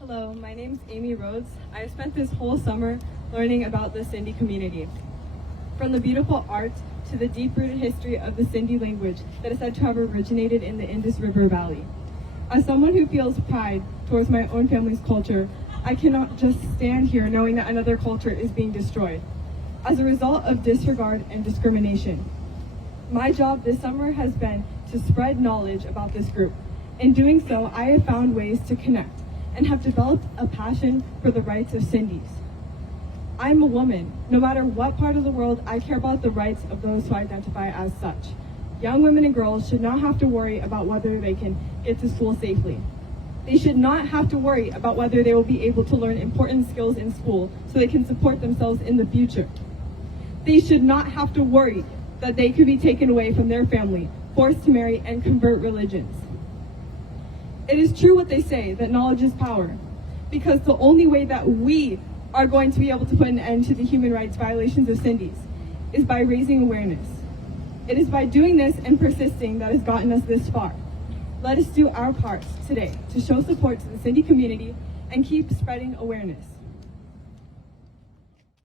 Hello, my name is Amy Rhodes. I have spent this whole summer learning about the Sindhi community. From the beautiful art to the deep-rooted history of the Sindhi language that is said to have originated in the Indus River Valley. As someone who feels pride towards my own family's culture, I cannot just stand here knowing that another culture is being destroyed as a result of disregard and discrimination. My job this summer has been to spread knowledge about this group. In doing so, I have found ways to connect and have developed a passion for the rights of Sindhis. I'm a woman. No matter what part of the world, I care about the rights of those who identify as such. Young women and girls should not have to worry about whether they can get to school safely. They should not have to worry about whether they will be able to learn important skills in school so they can support themselves in the future. They should not have to worry that they could be taken away from their family, forced to marry, and convert religions. It is true what they say, that knowledge is power, because the only way that we are going to be able to put an end to the human rights violations of Sindhis is by raising awareness. It is by doing this and persisting that has gotten us this far. Let us do our part today to show support to the Sindhi community and keep spreading awareness.